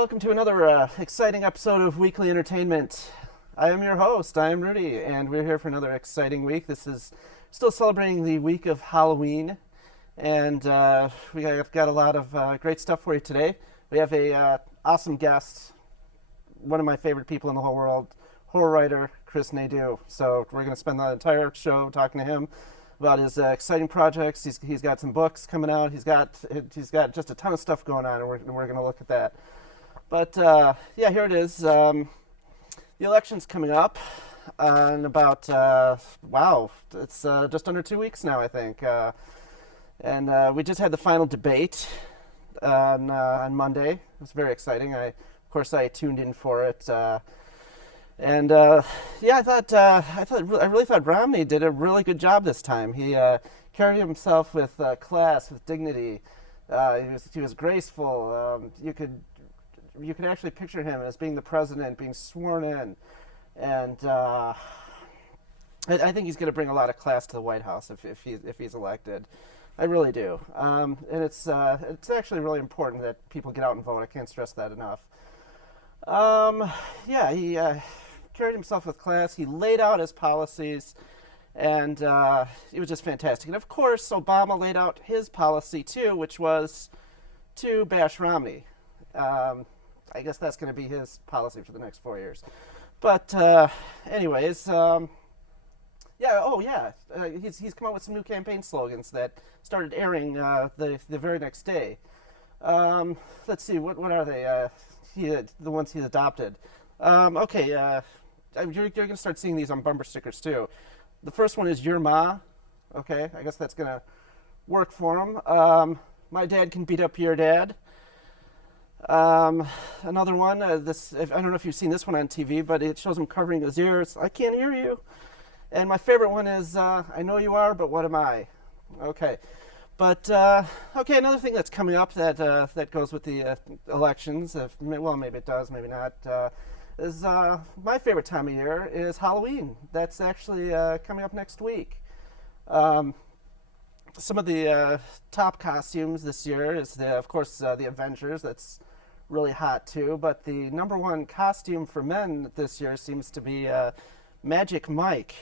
welcome to another exciting episode of Weekly Entertainment. I am your host, I am Rudy, and we're here for another exciting week. This is still celebrating the week of Halloween, and we got a lot of great stuff for you today. We have a awesome guest, one of my favorite people in the whole world, horror writer Chris Nadeau. So we're going to spend the entire show talking to him about his exciting projects. He's got some books coming out. He's got just a ton of stuff going on, and we're going to look at that. But yeah, here it is. The election's coming up in about it's just under 2 weeks now, I think. And we just had the final debate on Monday. It was very exciting. Of course, I tuned in for it. And yeah, I really thought Romney did a really good job this time. He carried himself with class, with dignity. He was graceful. You could actually picture him as being the president, being sworn in, and I think he's going to bring a lot of class to the White House if he's elected. I really do. And it's actually really important that people get out and vote. I can't stress that enough. Yeah, he carried himself with class. He laid out his policies, and it was just fantastic. And of course, Obama laid out his policy too, which was to bash Romney. I guess that's going to be his policy for the next 4 years. But anyways, he's come out with some new campaign slogans that started airing the very next day. Let's see, what are they? The ones he's adopted. You're going to start seeing these on bumper stickers too. The first one is "Your Ma." Okay, I guess that's going to work for him. "My dad can beat up your dad." Another one. I don't know if you've seen this one on TV, but it shows him covering his ears. "I can't hear you." And my favorite one is "I know you are, but what am I?" Okay. But, another thing that's coming up that goes with the elections, maybe it does, maybe not, is my favorite time of year is Halloween. That's actually coming up next week. Some of the top costumes this year is, of course, the Avengers. That's really hot, too. But the number one costume for men this year seems to be Magic Mike.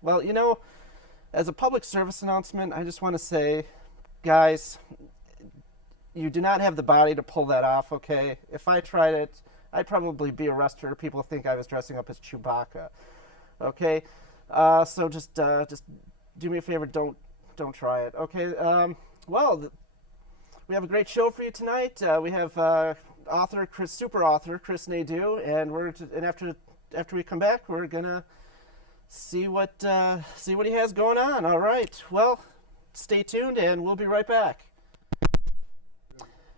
Well, as a public service announcement, I just want to say, guys, you do not have the body to pull that off, okay? If I tried it, I'd probably be arrested, or people think I was dressing up as Chewbacca, okay? So just do me a favor, don't try it, okay? We have a great show for you tonight. We have super author Chris Nadeau, and after we come back, we're gonna see what he has going on. All right, well, stay tuned, and we'll be right back.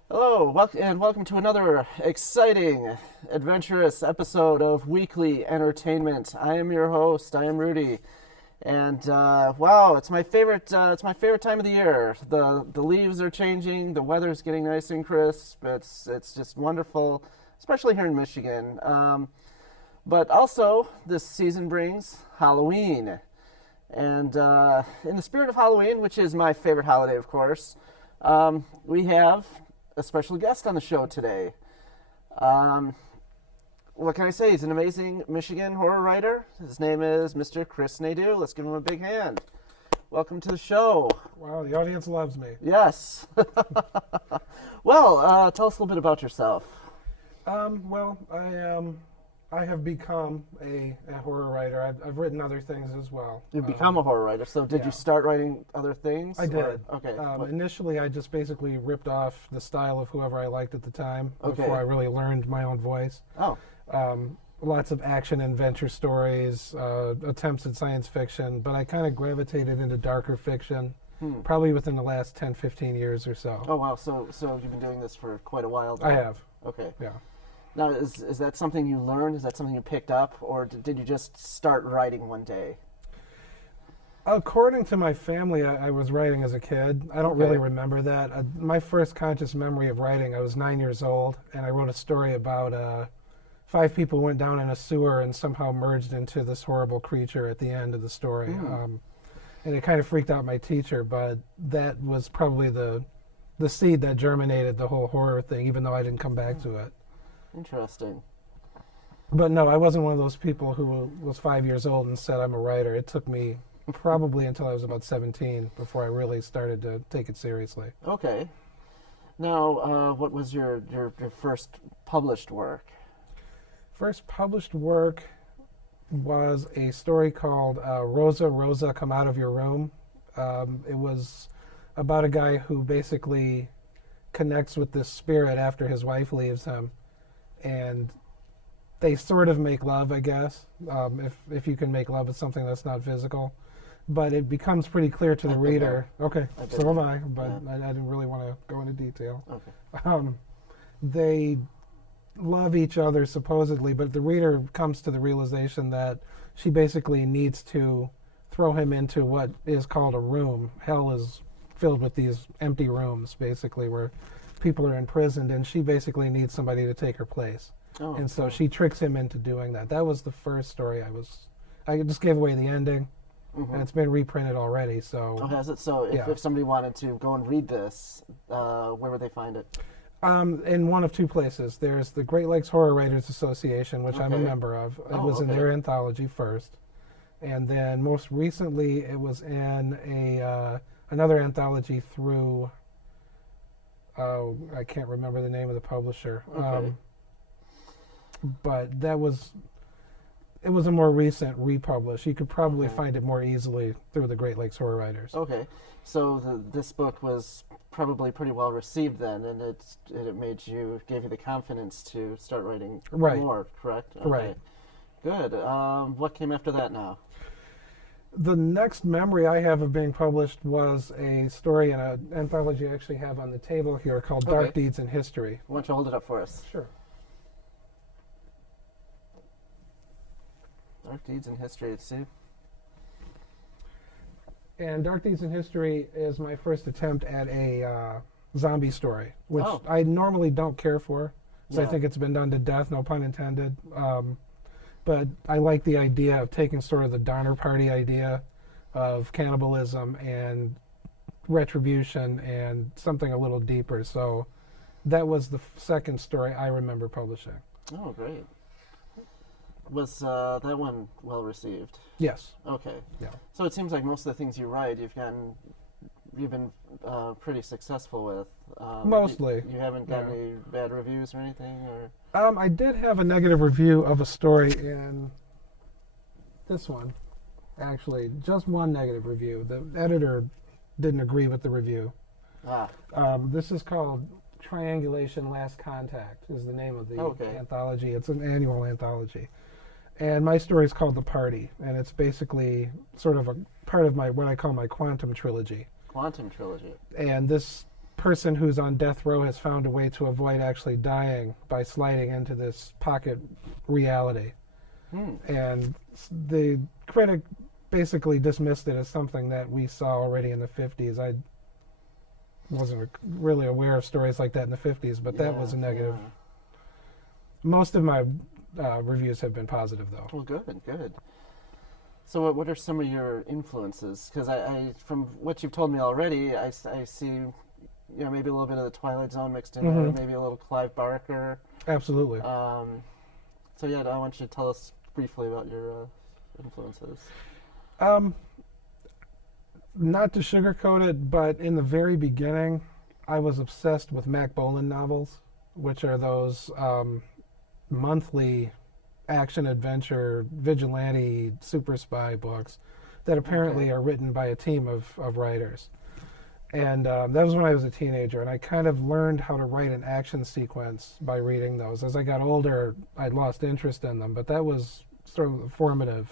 Hello, and welcome to another exciting, adventurous episode of Weekly Entertainment. I am your host. I am Rudy, and it's my favorite. It's my favorite time of the year. The leaves are changing. The weather's getting nice and crisp. It's just wonderful, especially here in Michigan. But also, this season brings Halloween. And in the spirit of Halloween, which is my favorite holiday, of course, we have a special guest on the show today. What can I say? He's an amazing Michigan horror writer. His name is Mr. Chris Nadeau. Let's give him a big hand. Welcome to the show. Wow, the audience loves me. Yes. Well, tell us a little bit about yourself. I have become a horror writer. I've written other things as well. You've become a horror writer. So did you start writing other things? I did. Okay. Initially, I just basically ripped off the style of whoever I liked at the time before I really learned my own voice. Oh. Lots of action and adventure stories, attempts at science fiction, but I kind of gravitated into darker fiction probably within the last 10, 15 years or so. Oh, wow. So you've been doing this for quite a while now? I have. Okay. Yeah. Now, is that something you learned? Is that something you picked up? Or did you just start writing one day? According to my family, I was writing as a kid. I don't really remember that. My first conscious memory of writing, I was 9 years old, and I wrote a story about 5 people went down in a sewer and somehow merged into this horrible creature at the end of the story. And it kind of freaked out my teacher, but that was probably the seed that germinated the whole horror thing, even though I didn't come back to it. Interesting. But no, I wasn't one of those people who was 5 years old and said I'm a writer. It took me probably until I was about 17 before I really started to take it seriously. Okay. Now, what was your first published work? First published work was a story called Rosa, Rosa, Come Out of Your Room. It was about a guy who basically connects with this spirit after his wife leaves him, and they sort of make love, I guess, if you can make love with something that's not physical. But it becomes pretty clear to the reader. Okay, so am I, but yeah. I didn't really want to go into detail. Okay. They love each other supposedly, but the reader comes to the realization that she basically needs to throw him into what is called a room. Hell is filled with these empty rooms, basically, where people are imprisoned, and she basically needs somebody to take her place. Oh, and so she tricks him into doing that. That was the first story I just gave away the ending. Mm-hmm. And it's been reprinted already, so... Oh, has it? So if somebody wanted to go and read this, where would they find it? In one of two places. There's the Great Lakes Horror Writers Association, which I'm a member of. It was in their anthology first. And then most recently it was in another anthology through... I can't remember the name of the publisher. Okay. But it was a more recent republish. You could probably find it more easily through the Great Lakes Horror Writers. Okay, so this book was probably pretty well received then, and it gave you the confidence to start writing more, correct? Okay. Right. Good. What came after that now? The next memory I have of being published was a story in an anthology I actually have on the table here called Dark Deeds in History. Why don't you hold it up for us? Sure. Dark Deeds in History, let's see. And Dark Deeds in History is my first attempt at a zombie story, which I normally don't care for, because I think it's been done to death, no pun intended. But I like the idea of taking sort of the Donner Party idea of cannibalism and retribution and something a little deeper. So that was the second story I remember publishing. Oh, great. Was that one well received? Yes. Okay. Yeah. So it seems like most of the things you write, you've been pretty successful with. Mostly. You haven't got any bad reviews or anything, or? I did have a negative review of a story in this one. Actually, just one negative review. The editor didn't agree with the review. This is called Triangulation Last Contact is the name of the anthology. It's an annual anthology. And my story is called The Party, and it's basically sort of a part of what I call my quantum trilogy. Quantum trilogy. And this person who's on death row has found a way to avoid actually dying by sliding into this pocket reality. And the critic basically dismissed it as something that we saw already in the 50s. I wasn't really aware of stories like that in the 50s, but that was a negative. Most of my reviews have been positive, though. Well, good. So what are some of your influences? Because I from what you've told me already, I see maybe a little bit of the Twilight Zone mixed in there, maybe a little Clive Barker. Absolutely. So yeah, I want you to tell us briefly about your influences. Not to sugarcoat it, but in the very beginning, I was obsessed with Mac Bolan novels, which are those monthly action-adventure, vigilante, super spy books that apparently are written by a team of writers. And that was when I was a teenager, and I kind of learned how to write an action sequence by reading those. As I got older, I lost interest in them, but that was sort of a formative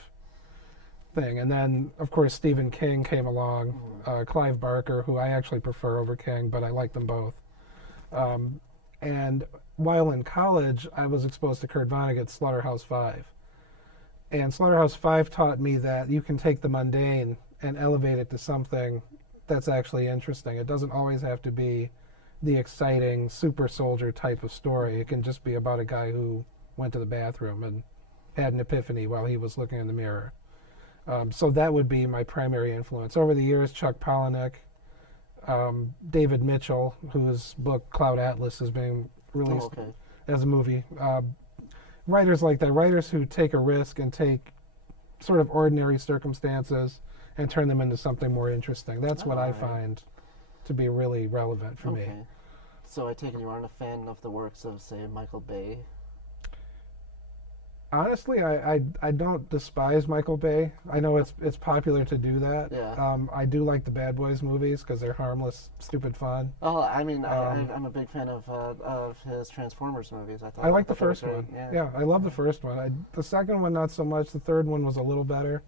thing. And then, of course, Stephen King came along, Clive Barker, who I actually prefer over King, but I like them both. And while in college, I was exposed to Kurt Vonnegut's Slaughterhouse-Five. And Slaughterhouse-Five taught me that you can take the mundane and elevate it to something that's actually interesting. It doesn't always have to be the exciting super soldier type of story. It can just be about a guy who went to the bathroom and had an epiphany while he was looking in the mirror. So that would be my primary influence. Over the years, Chuck Palahniuk, David Mitchell, whose book Cloud Atlas is being released as a movie. Writers like that, writers who take a risk and take sort of ordinary circumstances and turn them into something more interesting. That's what I find to be really relevant for me. So I take it you aren't a fan of the works of, say, Michael Bay? Honestly, I don't despise Michael Bay. I know it's popular to do that. Yeah. I do like the Bad Boys movies because they're harmless, stupid fun. Oh, I mean, I'm a big fan of his Transformers movies. I like the first one. Yeah, I love the first one. The second one, not so much. The third one was a little better.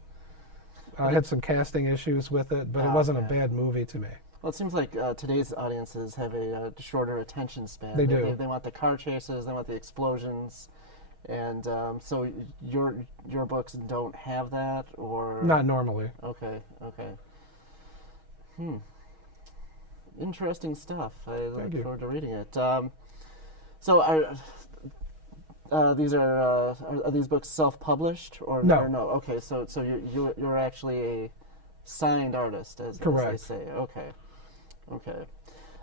I had some casting issues with it, but it wasn't a bad movie to me. Well, it seems like today's audiences have a shorter attention span. They do. They want the car chases, they want the explosions. And so your books don't have that, or not normally. Okay. Interesting stuff. I look forward to reading it. So are these books self-published or no? Or no. Okay, so you're actually a signed artist, as they say. Okay.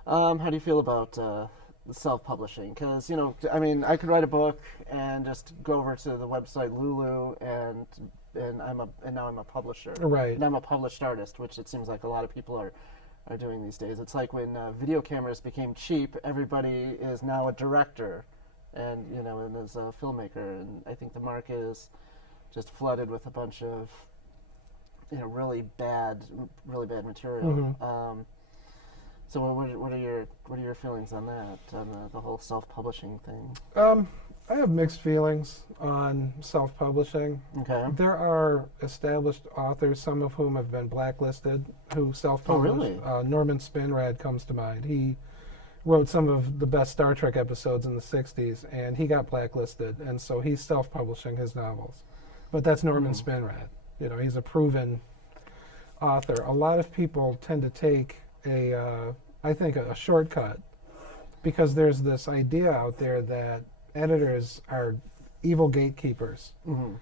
How do you feel about self-publishing? Because I mean, I could write a book and just go over to the website Lulu and now I'm a publisher. Right. And I'm a published artist, which it seems like a lot of people are doing these days. It's like when video cameras became cheap, everybody is now a director, and and is a filmmaker. And I think the market is just flooded with a bunch of really bad material. Mm-hmm. So what are your feelings on that, on the whole self-publishing thing? I have mixed feelings on self-publishing. Okay. There are established authors, some of whom have been blacklisted, who self-published. Oh, really? Norman Spinrad comes to mind. He wrote some of the best Star Trek episodes in the 60s, and he got blacklisted, and so he's self-publishing his novels. But that's Norman Spinrad. He's a proven author. A lot of people tend to take I think a shortcut, because there's this idea out there that editors are evil gatekeepers, and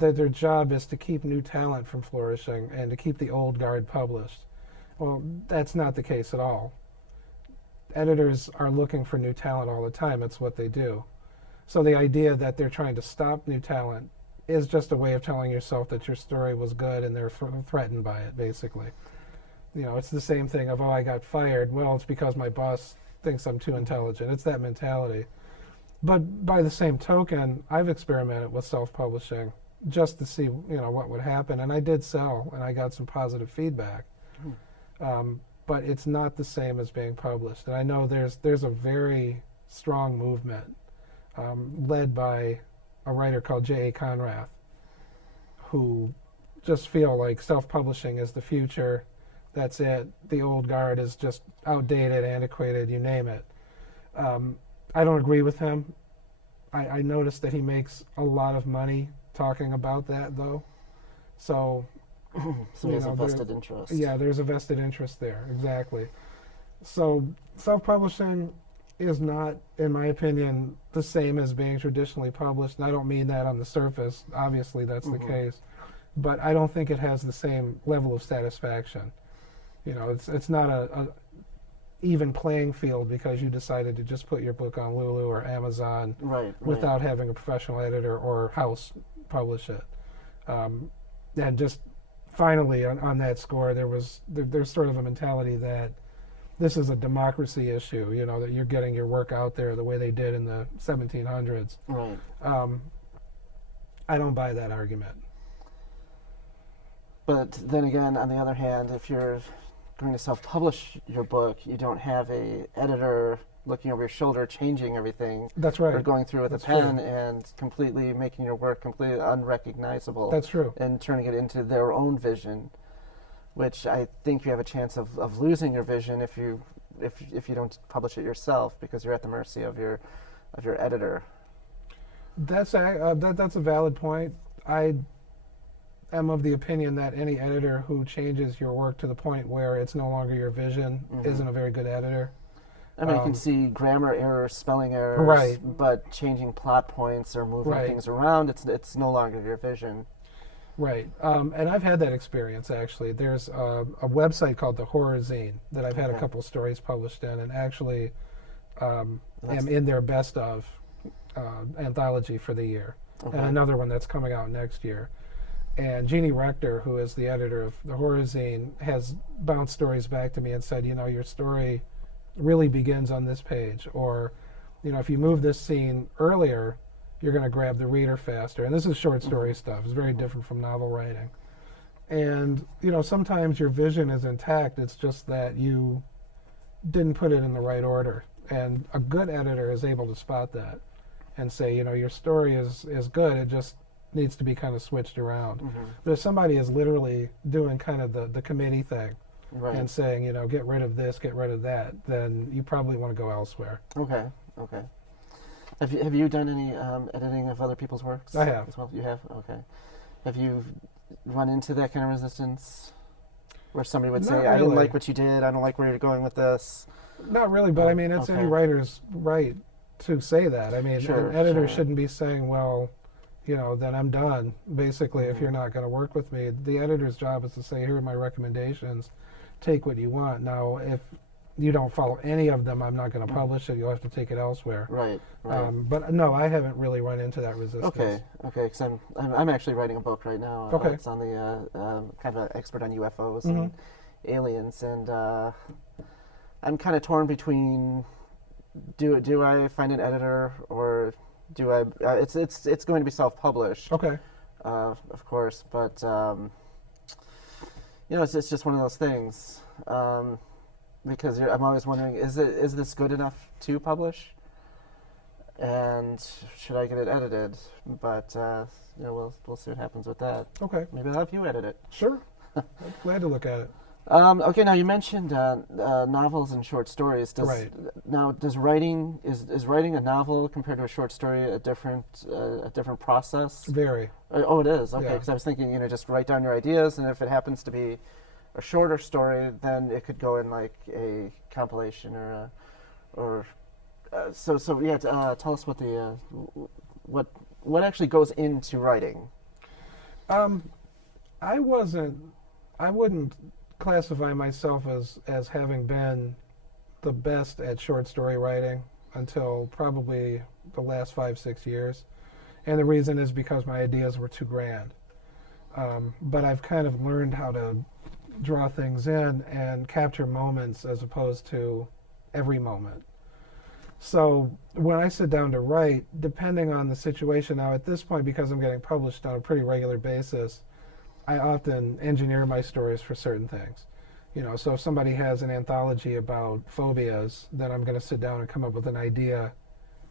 that their job is to keep new talent from flourishing and to keep the old guard published. Well, that's not the case at all. Editors are looking for new talent all the time. It's what they do. So the idea that they're trying to stop new talent is just a way of telling yourself that your story was good and they're threatened by it, basically. It's the same thing of, I got fired. Well, it's because my boss thinks I'm too intelligent. It's that mentality. But by the same token, I've experimented with self-publishing just to see, what would happen. And I did sell, and I got some positive feedback. But it's not the same as being published. And I know there's a very strong movement led by a writer called J.A. Conrath, who just feel like self-publishing is the future. That's it. The old guard is just outdated, antiquated, you name it. I don't agree with him. I noticed that he makes a lot of money talking about that, though. So he has a vested interest. Yeah, there's a vested interest there, exactly. So self-publishing is not, in my opinion, the same as being traditionally published. And I don't mean that on the surface. Obviously, that's the case. But I don't think it has the same level of satisfaction. It's not a even playing field because you decided to just put your book on Lulu or Amazon without having a professional editor or house publish it. And just finally, on that score, there's sort of a mentality that this is a democracy issue, that you're getting your work out there the way they did in the 1700s. Right. I don't buy that argument. But then again, on the other hand, if you're going to self-publish your book, you don't have a editor looking over your shoulder, changing everything. That's right. Or going through with a pen and completely making your work completely unrecognizable. That's true. And turning it into their own vision, which I think you have a chance of losing your vision if you don't publish it yourself, because you're at the mercy of your editor. That's a valid point. I am of the opinion that any editor who changes your work to the point where it's no longer your vision isn't a very good editor. I mean, you can see grammar errors, spelling errors, but changing plot points or moving things around, it's no longer your vision. Right, and I've had that experience, actually. There's a website called the Horror Zine that I've had a couple stories published in, and actually am in their best of anthology for the year, Okay. and another one that's coming out next year. And Jeannie Rector, who is the editor of the Horror Zine, has bounced stories back to me and said, your story really begins on this page, or if you move this scene earlier, you're going to grab the reader faster. And this is short story stuff. It's very different from novel writing. And sometimes your vision is intact. It's just that you didn't put it in the right order. And a good editor is able to spot that and say, your story is good. It just needs to be kind of switched around. But if somebody is literally doing kind of the committee thing, Right. and saying, get rid of this, get rid of that, then you probably want to go elsewhere. Okay. Have you done any editing of other people's works? I have. As well? You have? Okay. Have you run into that kind of resistance? Where somebody would say, Not I didn't really. like what you did, I don't like where you're going with this. Not really, but I mean, it's Okay. any writer's right to say that. I mean, Sure, an editor sure. shouldn't be saying, well, then I'm done, basically, if you're not going to work with me. The editor's job is to say, here are my recommendations, take what you want. Now, if you don't follow any of them, I'm not going to publish it. You'll have to take it elsewhere. Right. But no, I haven't really run into that resistance. Okay, because I'm actually writing a book right now. Okay. It's on the kind of an expert on UFOs Mm-hmm. and aliens, and I'm kind of torn between do I find an editor, or do I? It's going to be self-published, Okay. of course, but it's just one of those things. Because I'm always wondering, is this good enough to publish? And should I get it edited? But we'll see what happens with that. Okay. Maybe I'll have you edit it. Sure. I'm glad to look at it. Okay, now you mentioned novels and short stories. Right. Now, does writing is writing a novel compared to a short story a different process? Very. Oh, it is. Okay, Yeah. because I was thinking, just write down your ideas, and if it happens to be a shorter story, then it could go in like a compilation so yeah. Tell us what the what actually goes into writing. I wouldn't classify myself as having been the best at short story writing until probably the last 5-6 years. And the reason is because my ideas were too grand. But I've kind of learned how to draw things in and capture moments as opposed to every moment. So when I sit down to write, depending on the situation, now at this point, because I'm getting published on a pretty regular basis, I often engineer my stories for certain things. So if somebody has an anthology about phobias, then I'm going to sit down and come up with an idea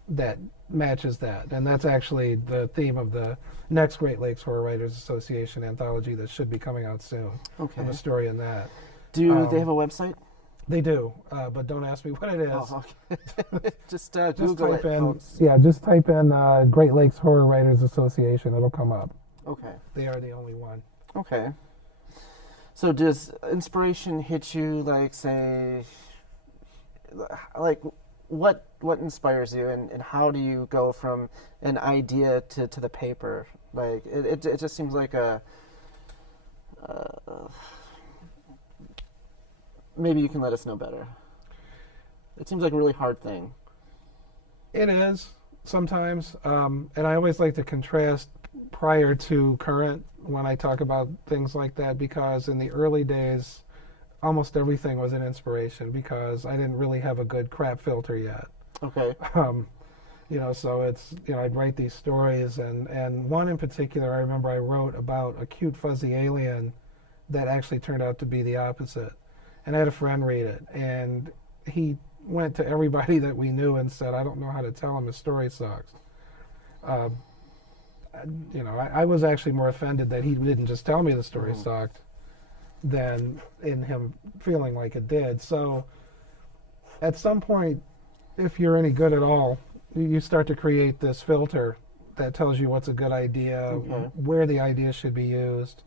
that matches that. And that's actually the theme of the next Great Lakes Horror Writers Association anthology that should be coming out soon. Okay. And a story in that. Do they have a website? They do, but don't ask me what it is. Oh, okay. Just Just Google type it, in, folks. yeah, just type in Great Lakes Horror Writers Association. It'll come up. Okay. They are the only one. Okay. So does inspiration hit you, like, say, like, what inspires you, and how do you go from an idea to the paper? Like, it just seems like maybe you can let us know better. It seems like a really hard thing. It is sometimes, and I always like to contrast prior to current when I talk about things like that, because in the early days, almost everything was an inspiration because I didn't really have a good crap filter yet. Okay. So it's, I'd write these stories, and one in particular, I remember I wrote about a cute fuzzy alien that actually turned out to be the opposite. And I had a friend read it, and he went to everybody that we knew and said, I don't know how to tell him his story sucks. I was actually more offended that he didn't just tell me the story sucked than in him feeling like it did. So at some point, if you're any good at all, you start to create this filter that tells you what's a good idea, where the idea should be used.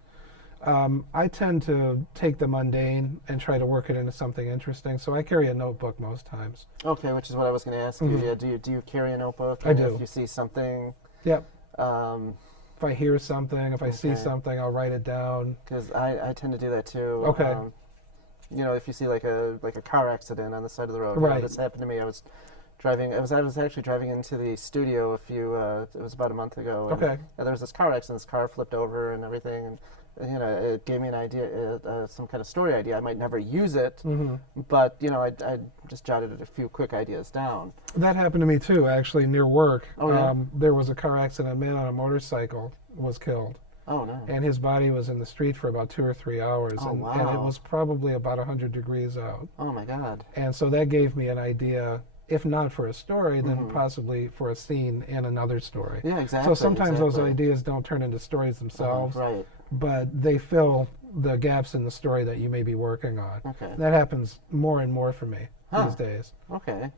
I tend to take the mundane and try to work it into something interesting, so I carry a notebook most times. Okay, which is what I was going to ask you. Yeah, do you carry a notebook? I do. If you see something, Yep. If I hear something, if I see something, I'll write it down. Because I tend to do that too. Okay. If you see like a car accident on the side of the road, Right. this happened to me. I was driving. I was actually driving into the studio it was about a month ago. And, Okay. there was this car accident. This car flipped over and everything, and it gave me an idea, some kind of story idea. I might never use it, but I just jotted a few quick ideas down. That happened to me too, actually, near work. Oh, yeah? There was a car accident. A man on a motorcycle was killed. Oh, no. And his body was in the street for about 2 or 3 hours. Oh, and wow. it was probably about 100 degrees out. Oh, my God. And so that gave me an idea, if not for a story, then possibly for a scene in another story. Yeah, exactly. So sometimes those ideas don't turn into stories themselves, right. but they fill the gaps in the story that you may be working on. Okay. That happens more and more for me these days. Okay.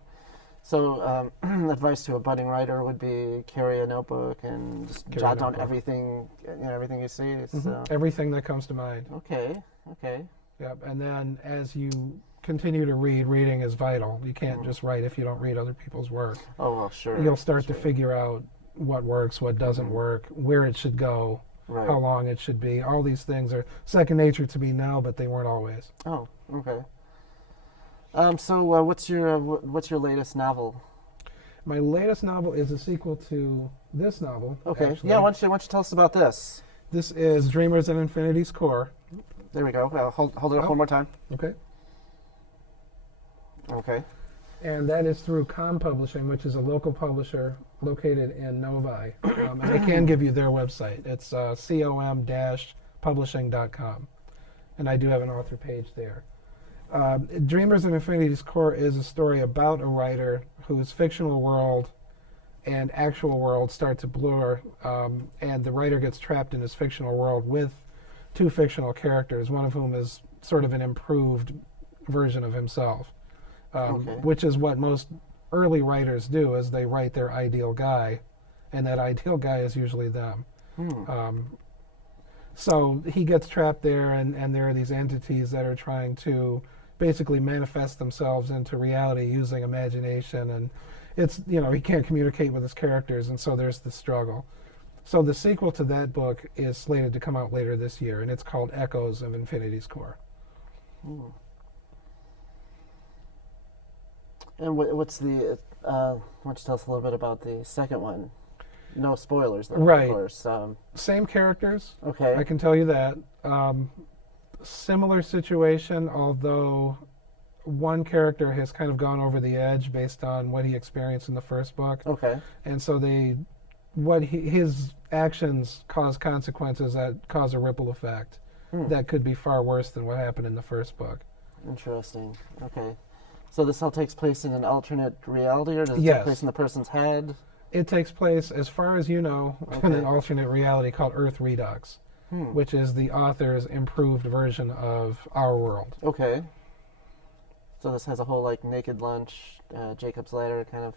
So advice to a budding writer would be carry a notebook and just jot down everything, everything you see. So. Everything that comes to mind. Okay. Yep. And then as you continue to read, reading is vital. You can't just write if you don't read other people's work. Oh, well, sure. You'll start to figure out what works, what doesn't work, where it should go, how long it should be. All these things are second nature to me now, but they weren't always. Oh, okay. So what's your latest novel? My latest novel is a sequel to this novel. Okay. Actually. Yeah. Why don't you tell us about this? This is Dreamers and Infinity's Core. There we go. Hold it up one more time. Okay. Okay. And that is through Com Publishing, which is a local publisher located in Novi. And I can give you their website. It's com-publishing.com. And I do have an author page there. Dreamers and Infinity's Core is a story about a writer whose fictional world and actual world start to blur, and the writer gets trapped in his fictional world with two fictional characters, one of whom is sort of an improved version of himself, which is what most early writers do, is they write their ideal guy, and that ideal guy is usually them. So he gets trapped there, and there are these entities that are trying to basically manifest themselves into reality using imagination, and it's, he can't communicate with his characters, and so there's the struggle. So the sequel to that book is slated to come out later this year, and it's called Echoes of Infinity's Core. And what's the? Why don't you tell us a little bit about the second one? No spoilers, though, right. Of course. Same characters. Okay. I can tell you that. Similar situation, although one character has kind of gone over the edge based on what he experienced in the first book. Okay. And so his actions cause consequences that cause a ripple effect that could be far worse than what happened in the first book. Interesting. Okay. So this all takes place in an alternate reality, or does it take place in the person's head? It takes place, as far as you know, in an alternate reality called Earth Redux, which is the author's improved version of our world. Okay. So this has a whole Naked Lunch, Jacob's Ladder kind of.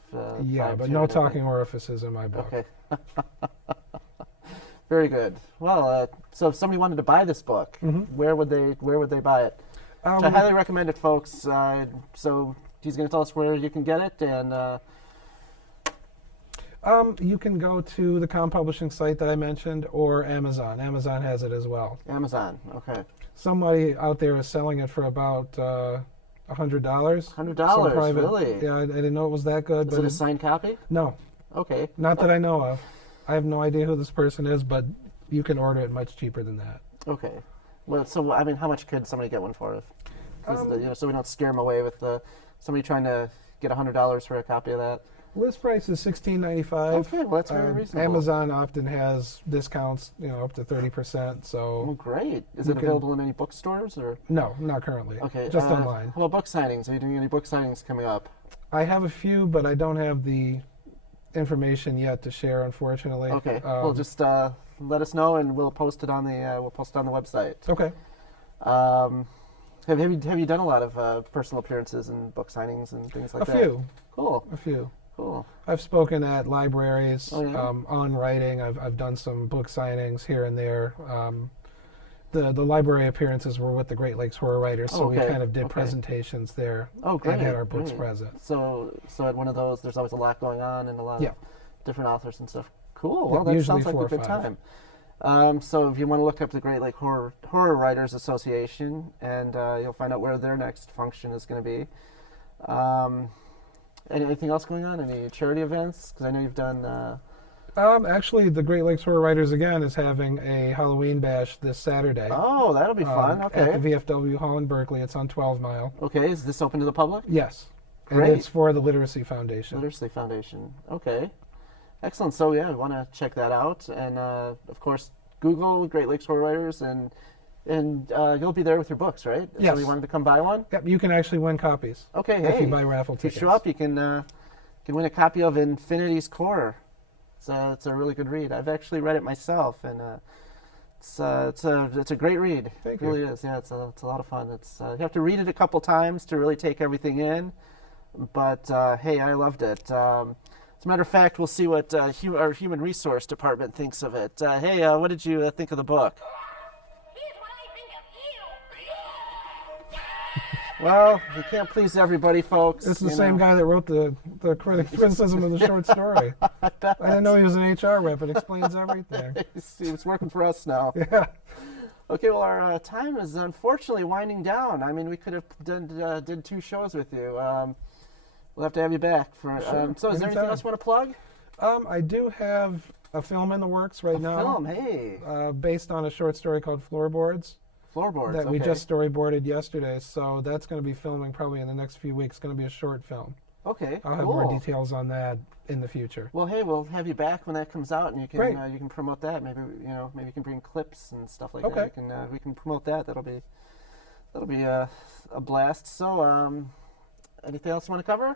Yeah, but no talking orifices in my book. Okay. Very good. Well, so if somebody wanted to buy this book, where would they buy it? I highly recommend it, folks. So he's going to tell us where you can get it, and. You can go to the Com Publishing site that I mentioned, or Amazon. Amazon has it as well. Amazon, okay. Somebody out there is selling it for about $100. $100, really? Yeah, I didn't know it was that good. Is it a signed copy? No. Okay. Not that I know of. I have no idea who this person is, but you can order it much cheaper than that. Okay. Well, so how much could somebody get one for? So we don't scare them away with somebody trying to get $100 for a copy of that. List price is $16.95. Okay, well that's very reasonable. Amazon often has discounts, up to 30%. So. Well, great. Is it available in any bookstores or? No, not currently. Okay, just online. How about book signings? Are you doing any book signings coming up? I have a few, but I don't have the information yet to share, unfortunately. Okay, well just let us know, and we'll post it on the website. Okay. Have you done a lot of personal appearances and book signings and things like that? A few. Cool. A few. Cool. I've spoken at libraries on writing. I've done some book signings here and there. The library appearances were with the Great Lakes Horror Writers, so we kind of did presentations there. Oh, great. And had our books present. So at one of those, there's always a lot going on and a lot of different authors and stuff. Cool. Well, that sounds like a good time. So if you want to look up the Great Lake Horror Writers Association, and you'll find out where their next function is going to be. Anything else going on? Any charity events? Because I know you've done. Actually, the Great Lakes Horror Writers again is having a Halloween bash this Saturday. Oh, that'll be fun. Okay. At the VFW Hall in Berkeley. It's on 12 Mile. Okay, is this open to the public? Yes. Great. And it's for the Literacy Foundation. Literacy Foundation. Okay. Excellent. So, yeah, I want to check that out. And, of course, Google Great Lakes Horror Writers, and you'll be there with your books, right? Yes. So you wanted to come buy one? Yep, you can actually win copies. Okay, if hey. you buy raffle If you tickets. show up, you can win a copy of Infinity's Core. It's a really good read. I've actually read it myself, and it's a great read. Thank it really is. Yeah, it's a lot of fun. You have to read it a couple times to really take everything in. But hey, I loved it. As a matter of fact, we'll see what our human resource department thinks of it. Hey, what did you think of the book? Here's what I think of you. Well, you can't please everybody, folks. It's the same guy that wrote the criticism of the short story. I didn't know he was an HR rep. It explains everything. He's working for us now. Yeah. Okay, well, our time is unfortunately winding down. I mean, we could have did 2 shows with you. We'll have to have you back for. Sure. So, is there anything else you want to plug? I do have a film in the works right now. Film, hey. Based on a short story called Floorboards. Floorboards. That we okay. just storyboarded yesterday. So that's going to be filming probably in the next few weeks. It's going to be a short film. Okay. I'll have more details on that in the future. Well, hey, we'll have you back when that comes out, and you can Great. You can promote that. Maybe maybe you can bring clips and stuff like Okay. that. We can promote that. That'll be a blast. So, anything else you want to cover?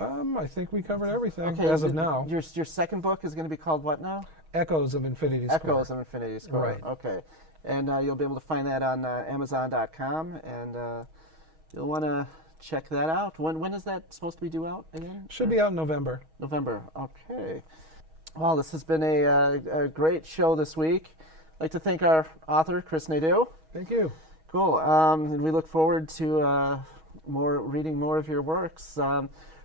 I think we covered everything Okay. as of now. Your second book is going to be called what now? Echoes of Infinity's Core. Echoes of Infinity's Core. Right. Okay. And you'll be able to find that on Amazon.com, and you'll want to check that out. When is that supposed to be due out again? Should be out in November. November. Okay. Well, this has been a great show this week. I'd like to thank our author, Chris Nadeau. Thank you. Cool. And we look forward to reading more of your works.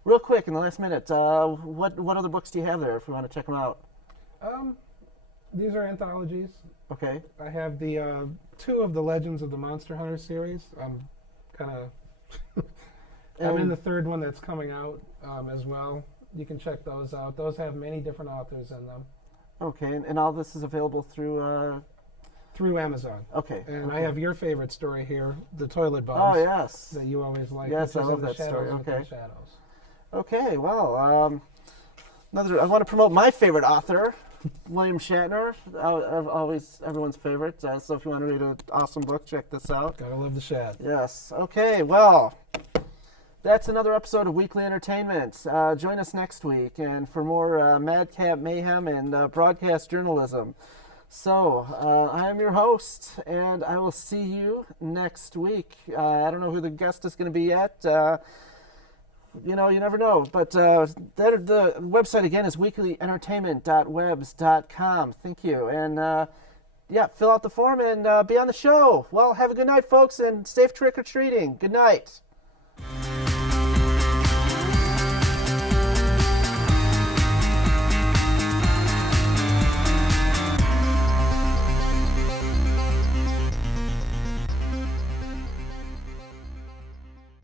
Real quick, in the last minute, what other books do you have there if we want to check them out? These are anthologies. Okay. I have the 2 of the Legends of the Monster Hunter series. I'm kind of. I'm in the 3rd one that's coming out as well. You can check those out. Those have many different authors in them. Okay, and all this is available through. Through Amazon. Okay. And okay. I have your favorite story here, the toilet bombs. Oh yes. That you always like. Yes, I Pictures love of the that story. shadows Okay. within shadows. Okay. Well, I want to promote my favorite author, William Shatner. Always everyone's favorite. So if you want to read an awesome book, check this out. Gotta love the Shad. Yes. Okay. Well, that's another episode of Weekly Entertainment. Join us next week, and for more madcap mayhem and broadcast journalism. So, I am your host, and I will see you next week. I don't know who the guest is going to be yet. You never know. But the website, again, is weeklyentertainment.webs.com. Thank you. And, fill out the form and be on the show. Well, have a good night, folks, and safe trick-or-treating. Good night.